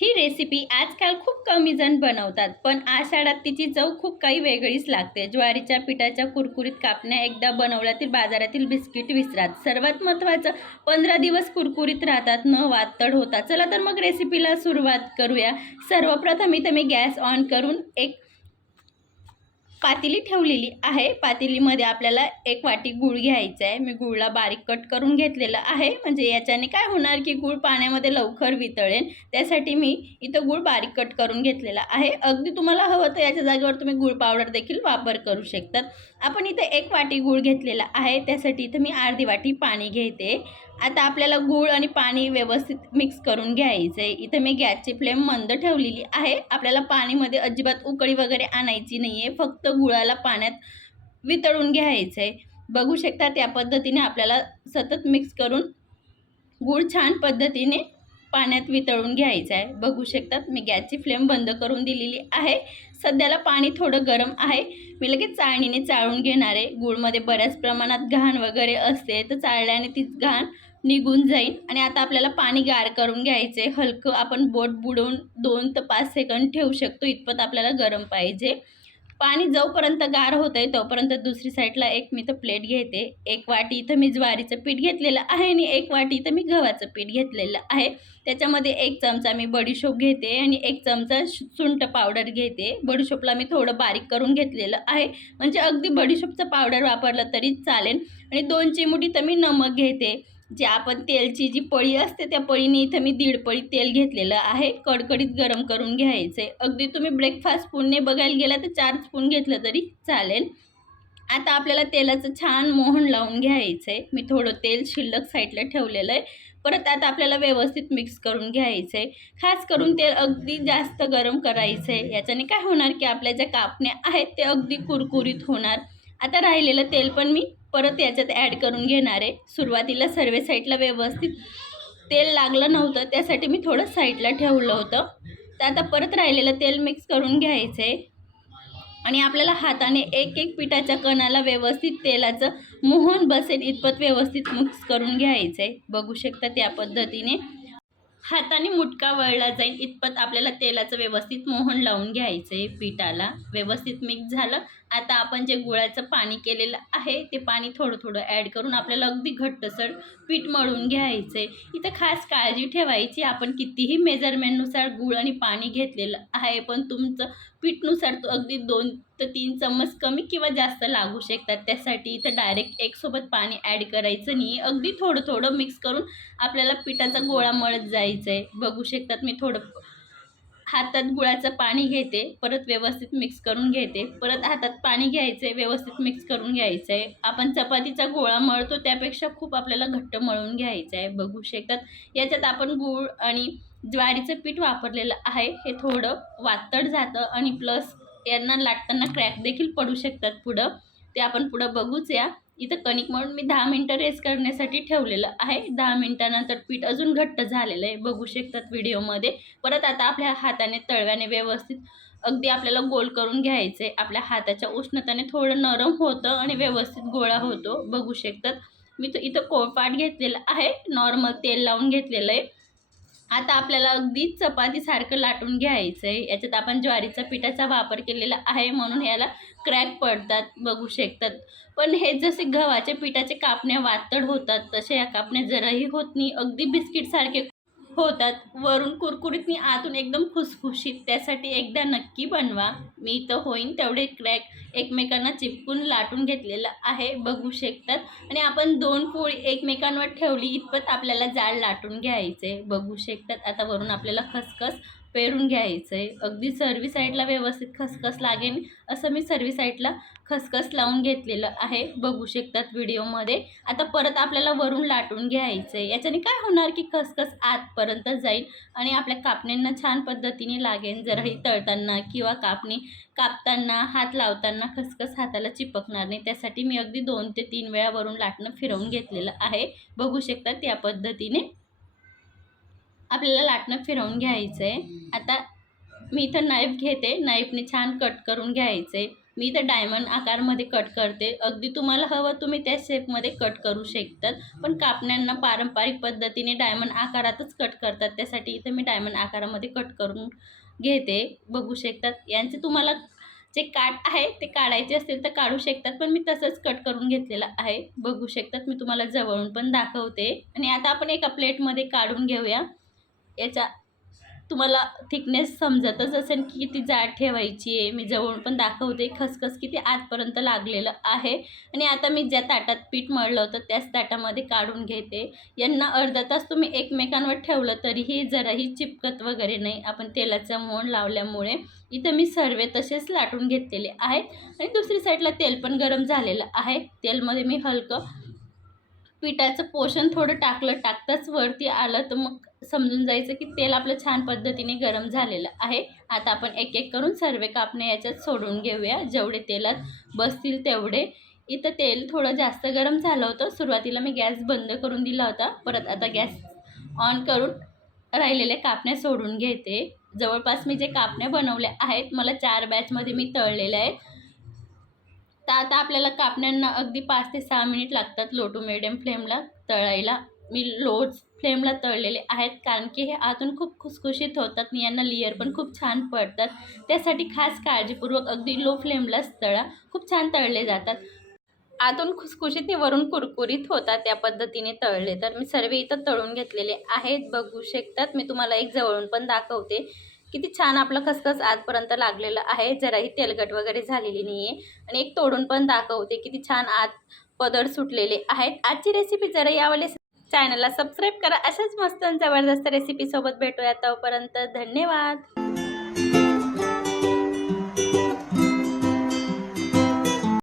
ही recipe आजकाल खूप कमी जण बनवतात, पण आषाढात तिची चव खूप काही वेगळीच लागते. ज्वारीच्या पिठाच्या कुरकुरीत कापण्या एकदा बनवल्यातील बाजारातील बिस्किट विसरात. सर्वात महत्त्वाचं 15 दिवस कुरकुरीत राहतात, न वातड होता. चला तर मग रेसिपीला सुरुवात करूया. सर्वप्रथम इथे मी गॅस ऑन करून एक पातेली ठेवलेली आहे. पातेलीमध्ये आपल्याला 1 वाटी गूळ घ्यायचा आहे. मी गूळला बारीक कट करून घेतलेलं आहे, म्हणजे याच्याने काय होणार की गूळ पाण्यामध्ये लवकर वितळेल. त्यासाठी मी इथं गूळ बारीक कट करून घेतलेला आहे. अगदी तुम्हाला हवं तर याच्या जागेवर तुम्ही गूळ पावडर देखील वापर करू शकतात. आपण इथे 1 वाटी गूळ घेतलेला आहे, त्यासाठी इथं मी अर्धी वाटी पाणी घेते. आता आपल्याला गूळ आणि पाणी व्यवस्थित मिक्स करून घ्यायचं आहे. इथं मी गॅसची फ्लेम मंद ठेवलेली आहे. आपल्याला पाणीमध्ये अजिबात उकळी वगैरे आणायची नाही आहे, फक्त गुळाला पाण्यात वितळून घ्यायचं आहे. बघू शकता त्या पद्धतीने आपल्याला सतत मिक्स करून गूळ छान पद्धतीने पाण्यात वितळून घ्यायचं आहे. बघू शकतात मी गॅसची फ्लेम बंद करून दिलेली आहे. सध्याला पाणी थोडं गरम आहे. मी लगेच चाळणीने चाळून घेणार आहे. गूळमध्ये बऱ्याच प्रमाणात घाण वगैरे असते, तर चाळल्याने ती घाण निघून जाईल. आणि आता आपल्याला पाणी गार करून घ्यायचं आहे. हलकं आपण बोट बुडवून 2 ते 5 सेकंद ठेवू शकतो, इतपत आपल्याला गरम पाहिजे. पाणी जोपर्यंत गार होतं आहे तोपर्यंत दुसरी साईडला एक मी तर प्लेट घेते. 1 वाटी इथं मी ज्वारीचं पीठ घेतलेलं आहे आणि 1 वाटी इथं मी गव्हाचं पीठ घेतलेलं आहे. त्याच्यामध्ये 1 चमचा मी बडीशोप घेते आणि 1 चमचा सुंठ पावडर घेते. बडीशोपला मी थोडं बारीक करून घेतलेलं आहे, म्हणजे अगदी बडीशोपचं पावडर वापरलं तरी चालेल. आणि 2 चिमूट इथं मी नमक घेते. जे आपण तेलची जी पळी असते त्या पळीने इथं मी 1.5 पळी तेल घेतलेलं आहे. कडकडीत गरम करून घ्यायचं आहे. अगदी तुम्ही ब्रेकफास्ट स्पूनने बघायला गेला तर 4 स्पून घेतलं तरी चालेल. आता आपल्याला तेलाचं छान मोहन लावून घ्यायचं आहे. मी थोडं तेल शिल्लक साईडला ठेवलेलं आहे. परत आता आपल्याला व्यवस्थित मिक्स करून घ्यायचं आहे. खास करून तेल अगदी जास्त गरम करायचं आहे. याच्याने काय होणार की आपल्या ज्या कापण्या आहेत ते अगदी कुरकुरीत होणार. आता राहिलेलं तेल पण मी परत याच्यात ॲड करून घेणार आहे. सुरुवातीला सर्व साईडला व्यवस्थित तेल लागलं नव्हतं, त्यासाठी मी थोडं साईडला ठेवलं होतं. तर आता परत राहिलेलं तेल मिक्स करून घ्यायचं आहे. आणि आपल्याला हाताने एक एक पिठाच्या कणाला व्यवस्थित तेलाचं मोहन बसेल इतपत व्यवस्थित मिक्स करून घ्यायचं आहे. बघू शकता त्या पद्धतीने हाताने मुटका वळला जाईल इतपत आपल्याला तेलाचं व्यवस्थित मोहन लावून घ्यायचं आहे. पिठाला व्यवस्थित मिक्स झालं. आता आपण जे गुळाचं पाणी केलेलं आहे ते पाणी थोडं थोडं ॲड करून आपल्याला अगदी घट्टसर पीठ मळून घ्यायचं आहे. इथं खास काळजी ठेवायची, आपण कितीही मेजरमेंटनुसार गूळ आणि पाणी घेतलेलं आहे, पण तुमचं पीठनुसार तो अगदी 2 ते 3 चम्मच कमी किंवा जास्त लागू शकतात. त्यासाठी इथं डायरेक्ट एकसोबत पाणी ॲड करायचं नाही. अगदी थोडं थोडं मिक्स करून आपल्याला पिठाचा गोळा मळत जायचं आहे. बघू शकतात मी थोडं हातात गुळाचं पाणी घेते, परत व्यवस्थित मिक्स करून घेते. परत हातात पाणी घ्यायचं आहे, व्यवस्थित मिक्स करून घ्यायचं आहे. आपण चपातीचा गोळा मळतो त्यापेक्षा खूप आपल्याला घट्ट मळून घ्यायचं आहे. बघू शकतात याच्यात आपण गूळ आणि ज्वारीचं पीठ वापरलेलं आहे. हे थोडं वातड जातं आणि प्लस यांना लाटताना क्रॅक देखील पडू शकतात पुढं. ते आपण पुढं बघूच या. इथं कणिक मळून मी 10 मिनटं रेस्ट करण्यासाठी ठेवलेलं आहे. 10 मिनटानंतर पीठ अजून घट्ट झालेलं आहे, बघू शकतात व्हिडिओमध्ये. परत आता आपल्या हाताने तळव्याने व्यवस्थित अगदी आपल्याला गोल करून घ्यायचं आहे. आपल्या हाताच्या उष्णतेने थोडं नरम होतं आणि व्यवस्थित गोळा होतो. बघू शकतात मी तर इथं पोळपाट घेतलेलं आहे, नॉर्मल तेल लावून घेतलेलं आहे. आता आपल्याला अगदी चपातीसारखं लाटून घ्यायचं आहे. याच्यात आपण ज्वारीच्या पिठाचा वापर केलेला आहे म्हणून याला क्रॅक पडतात, बघू शकतात. पण हे जसे गव्हाच्या पिठाचे कापण्या वातड होतात तसे या कापण्या जराही होत नाही, अगदी बिस्किटसारखे होतात. वरून कुरकुरीत आतून एकदम खुसखुशीत. त्यासाठी एकदा नक्की बनवा. मी तर होईन तेवढे क्रॅक एकमेकांना चिपकून लाटून घेतलेलं आहे, बघू शकतात. आणि आपण 2 पोळी एकमेकांवर ठेवली इतपत आपल्याला जाड लाटून घ्यायचे, बघू शकतात. आता वरून आपल्याला खसखस पेरून घ्यायचं आहे. अगदी सर्व साईडला व्यवस्थित खसखस लागेल असं मी सर्व साईडला खसखस लावून घेतलेलं आहे, बघू शकतात व्हिडिओमध्ये. आता परत आपल्याला वरून लाटून घ्यायचं आहे. याच्याने काय होणार की खसखस आतपर्यंत जाईल आणि आपल्या कापण्यांना छान पद्धतीने लागेल. जराही तळताना किंवा कापताना हात लावताना खसखस हाताला चिपकणार नाही. त्यासाठी मी अगदी 2 ते 3 वेळा वरून लाटणं फिरवून घेतलेलं आहे, बघू शकतात. या पद्धतीने आपल्याला लाटणं फिरवून घ्यायचं आहे. आता मी इथं नाईफ घेते, नाईफने छान कट करून घ्यायचं आहे. मी तर डायमंड आकारमध्ये कट करते. अगदी तुम्हाला हवं तुम्ही त्या शेपमध्ये कट करू शकतात, पण कापण्यांना पारंपरिक पद्धतीने डायमंड आकारातच कट करतात. त्यासाठी इथं मी डायमंड आकारामध्ये कट करून घेते. बघू शकतात. यांचे तुम्हाला जे काठ आहे ते काढायचे असतील तर काढू शकतात, पण मी तसंच कट करून घेतलेलं आहे. बघू शकतात. मी तुम्हाला जवळून पण दाखवते. आणि आता आपण एका प्लेटमध्ये काढून घेऊया. याचा तुम्हाला थिकनेस समजतच असेल की किती जाड ठेवायची आहे. मी जवळून पण दाखवते. खसखस किती आतपर्यंत लागलेलं आहे. आणि आता मी ज्या ताटात पीठ मळलं होतं त्याच ताटामध्ये काढून घेते. यांना अर्धा तास तुम्ही एकमेकांवर ठेवलं तरीही जराही चिपकत वगैरे नाही. आपण तेलाचा मोंड लावल्यामुळे. इथं मी सर्व तसेच लाटून घेतलेले आहेत. आणि दुसरी साईडला तेल पण गरम झालेलं आहे. तेलमध्ये मी हलकं पिठाचं पोषण थोडं टाकलं. टाकताच वरती आलं तर मग समजून जायचं की तेल आपलं छान पद्धतीने गरम झालेलं आहे. आता आपण एक एक करून सर्व कापणे याच्यात सोडून घेऊया. जेवढे तेलात बसतील तेवढे. इथं तेल थोडं जास्त गरम झालं होतं. सुरुवातीला मी गॅस बंद करून दिला होता. परत आता गॅस ऑन करून राहिलेल्या कापण्या सोडून घेते. जवळपास मी जे कापण्या बनवल्या आहेत मला 4 बॅचमध्ये मी तळलेल्या आहेत. तर आता आपल्याला कापण्यांना अगदी 5 ते 6 मिनिट लागतात लो टू मिडियम फ्लेमला तळायला. मी लो फ्लेमला तळलेले आहेत कारण की हे आतून खूप खुसखुशीत होतात आणि यांना लेयर पण खूप छान पडतात. त्यासाठी खास काळजीपूर्वक अगदी लो फ्लेमलाच तळा. खूप छान तळले जातात. आतून खुसखुशीत आणि वरून कुरकुरीत होतात त्या पद्धतीने तळले तर. मी सर्व इथं तळून घेतलेले आहेत. बघू शकतात. मी तुम्हाला एक जवळून पण दाखवते. किती छान आपलं खसखस आतपर्यंत लागलेलं आहे. जराही तेलकट वगैरे झालेली नाही आहे. आणि एक तोडून पण दाखवते. किती छान आत पदर सुटलेले आहेत. आजची रेसिपी जरा यावले चॅनलला सबस्क्राईब करा. अशाच मस्त आणि जबरदस्त रेसिपीसोबत भेटूया. तोपर्यंत धन्यवाद.